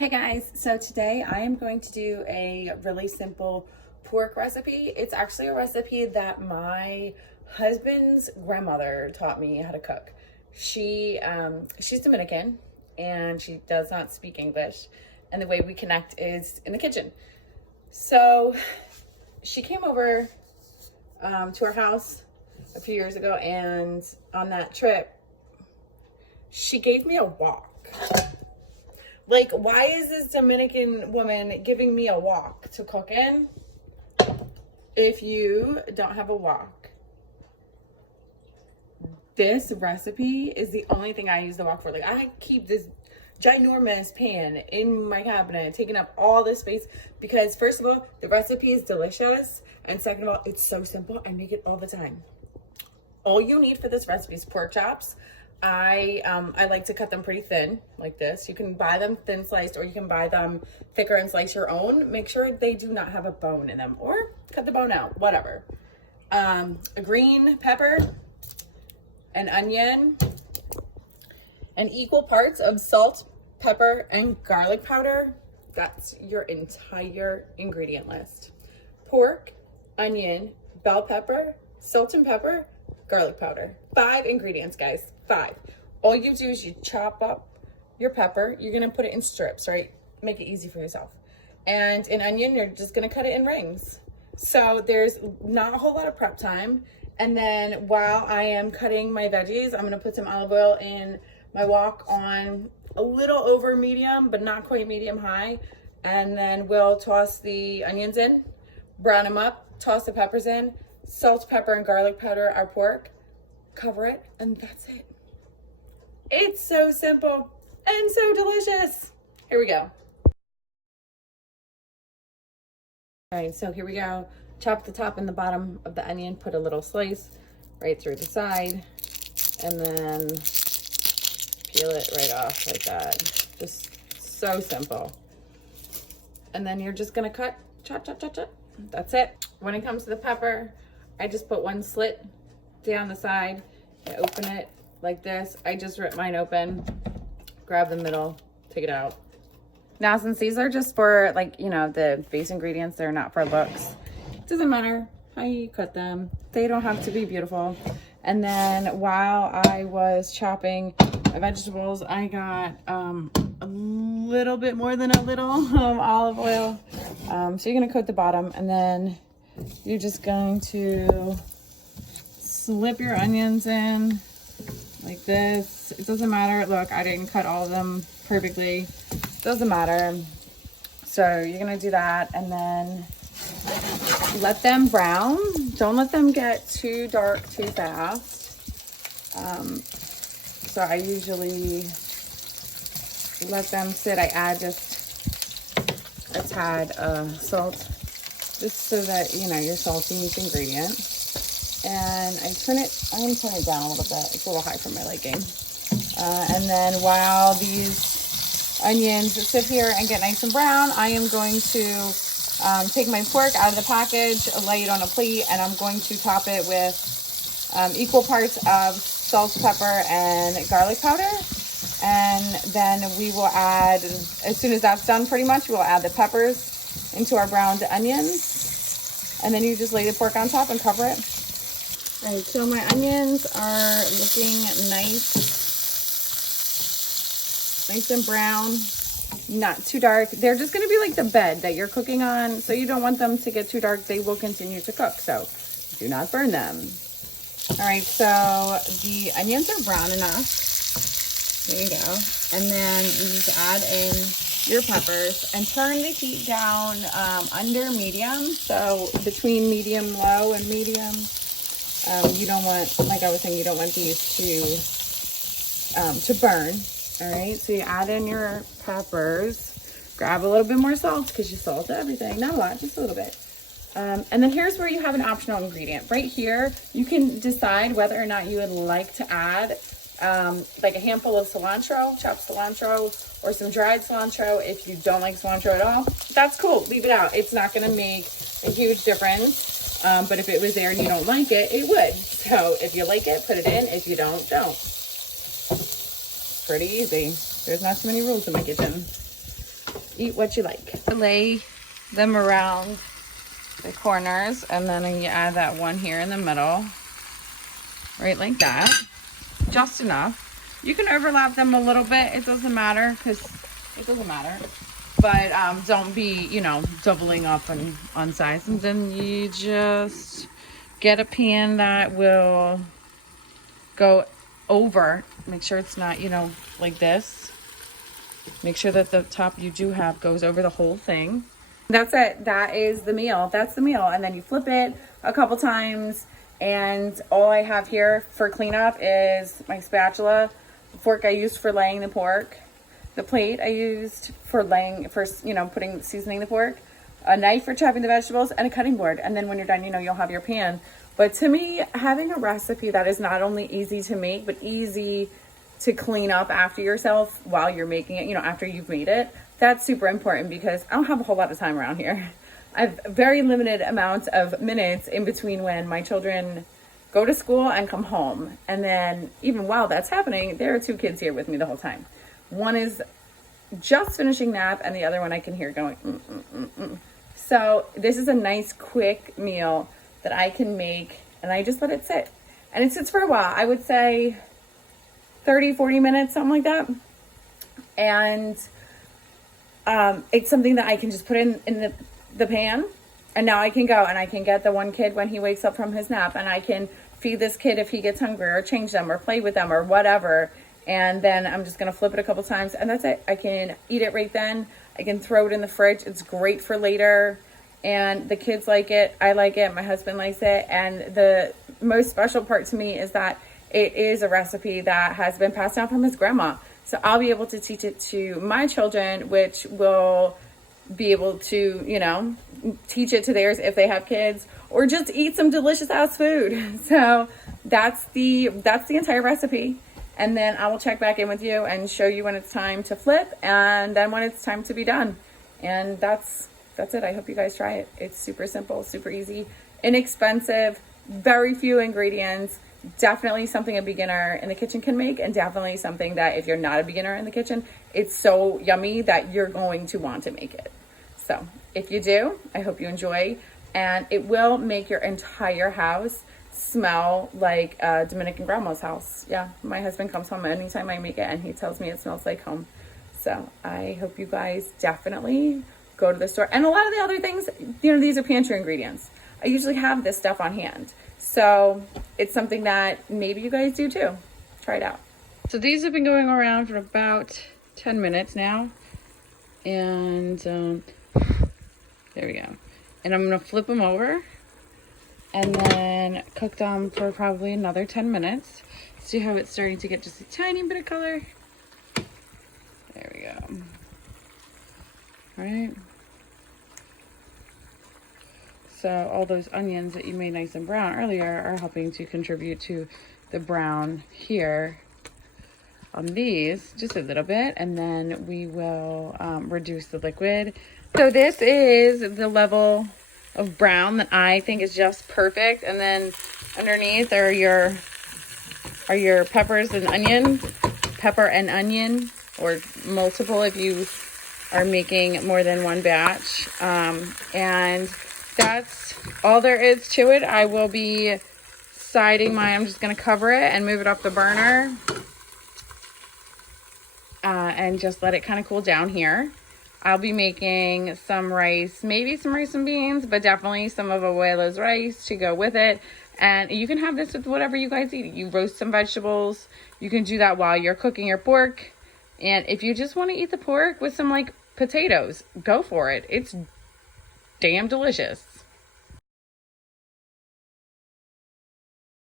Hey guys, so today I am going to do a really simple pork recipe. It's actually a recipe that my husband's grandmother taught me how to cook. She's Dominican and she does not speak English, and the way we connect is in the kitchen. So she came over to our house a few years ago, and on that trip she gave me a wok. Like, why is this Dominican woman giving me a wok to cook in if you don't have a wok? This recipe is the only thing I use the wok for. Like, I keep this ginormous pan in my cabinet, taking up all this space because, first of all, the recipe is delicious, and second of all, it's so simple. I make it all the time. All you need for this recipe is pork chops. I like to cut them pretty thin like this. You can buy them thin sliced, or you can buy them thicker and slice your own. Make sure they do not have a bone in them, or cut the bone out, whatever. A green pepper, an onion, and equal parts of salt, pepper, and garlic powder. That's your entire ingredient list. Pork, onion, bell pepper, salt and pepper, garlic powder. 5 ingredients, guys. 5. All you do is you chop up your pepper. You're gonna put it in strips, right? Make it easy for yourself. And an onion, you're just gonna cut it in rings. So there's not a whole lot of prep time. And then while I am cutting my veggies, I'm gonna put some olive oil in my wok on a little over medium, but not quite medium high. And then we'll toss the onions in, brown them up, toss the peppers in, salt, pepper, and garlic powder our pork, cover it, and that's it. It's so simple and so delicious. Here we go. All right, so here we go. Chop the top and the bottom of the onion, put a little slice right through the side, and then peel it right off like that. Just so simple. And then you're just gonna cut, chop, chop, chop, chop. That's it. When it comes to the pepper, I just put one slit down the side. I open it like this. I just rip mine open, grab the middle, take it out. Now, since these are just for, like, you know, the base ingredients, they're not for looks. It doesn't matter how you cut them. They don't have to be beautiful. And then while I was chopping my vegetables, I got a little bit more than a little olive oil. So you're gonna coat the bottom, and then you're just going to slip your onions in like this. It doesn't matter. Look, I didn't cut all of them perfectly. Doesn't matter. So you're gonna do that, and then let them brown. Don't let them get too dark too fast. So I usually let them sit. I add just a tad of salt, just so that, you know, you're salting each ingredient. And I'm gonna turn it down a little bit. It's a little high for my liking. And then while these onions sit here and get nice and brown, I am going to take my pork out of the package, lay it on a plate, and I'm going to top it with equal parts of salt, pepper, and garlic powder. And then we will add, as soon as that's done pretty much, we'll add the peppers into our browned onions. And then you just lay the pork on top and cover it. All right, so my onions are looking nice and brown, not too dark. They're just gonna be like the bed that you're cooking on, so you don't want them to get too dark. They will continue to cook, so do not burn them. All right, so the onions are brown enough. There you go. And then you just add in your peppers and turn the heat down under medium, so between medium low and medium. You don't want, like I was saying, you don't want these to burn. All right, so you add in your peppers, grab a little bit more salt because you salt everything, not a lot, just a little bit. And then here's where you have an optional ingredient. Right here, you can decide whether or not you would like to add like a handful of cilantro, chopped cilantro, or some dried cilantro. If you don't like cilantro at all, that's cool, leave it out. It's not gonna make a huge difference. But if it was there and you don't like it, it would. So if you like it, put it in. If you don't, don't. Pretty easy. There's not too many rules in my kitchen. eat what you like. Lay them around the corners, and then you add that one here in the middle, right like that, just enough. You can overlap them a little bit, it doesn't matter, but don't be, you know, doubling up on size. And then you just get a pan that will go over, make sure it's not, you know, like this. Make sure that the top you do have goes over the whole thing. That's it. That is the meal. That's the meal. And then you flip it a couple times. And all I have here for cleanup is my spatula, the fork I used for laying the pork, the plate I used for seasoning the pork, a knife for chopping the vegetables, and a cutting board. And then when you're done, you know, you'll have your pan. But to me, having a recipe that is not only easy to make, but easy to clean up after yourself while you're making it, you know, after you've made it, that's super important, because I don't have a whole lot of time around here. I have very limited amounts of minutes in between when my children go to school and come home. And then even while that's happening, there are 2 kids here with me the whole time. One is just finishing nap, and the other one I can hear going, So this is a nice quick meal that I can make, and I just let it sit. And it sits for a while. I would say 30, 40 minutes, something like that. And it's something that I can just put in the pan, and now I can go and I can get the one kid when he wakes up from his nap, and I can feed this kid if he gets hungry, or change them, or play with them, or whatever. And then I'm just going to flip it a couple times, and that's it. I can eat it right then. I can throw it in the fridge. It's great for later. And the kids like it. I like it. My husband likes it. And the most special part to me is that it is a recipe that has been passed down from his grandma. So I'll be able to teach it to my children, which will be able to, you know, teach it to theirs if they have kids, or just eat some delicious ass food. So that's the entire recipe. And then I will check back in with you and show you when it's time to flip, and then when it's time to be done. And that's it. I hope you guys try it. It's super simple, super easy, inexpensive, very few ingredients. Definitely something a beginner in the kitchen can make, and definitely something that if you're not a beginner in the kitchen, it's so yummy that you're going to want to make it. So if you do, I hope you enjoy, and it will make your entire house smell like a Dominican grandma's house. Yeah, my husband comes home anytime I make it, and he tells me it smells like home. So I hope you guys definitely go to the store. And a lot of the other things, you know, these are pantry ingredients. I usually have this stuff on hand. So it's something that maybe you guys do too. Try it out. So these have been going around for about 10 minutes now. And there we go. And I'm going to flip them over and then cook them for probably another 10 minutes. See how it's starting to get just a tiny bit of color? There we go. All right. So all those onions that you made nice and brown earlier are helping to contribute to the brown here on these, just a little bit, and then we will reduce the liquid. So this is the level of brown that I think is just perfect. And then underneath are your peppers and onion, pepper and onion, or multiple if you are making more than one batch. And that's all there is to it. I will be I'm just going to cover it and move it off the burner and just let it kind of cool down here. I'll be making some rice, maybe some rice and beans, but definitely some of Abuela's rice to go with it. And you can have this with whatever you guys eat. You roast some vegetables. You can do that while you're cooking your pork. And if you just want to eat the pork with some like potatoes, go for it. It's damn delicious.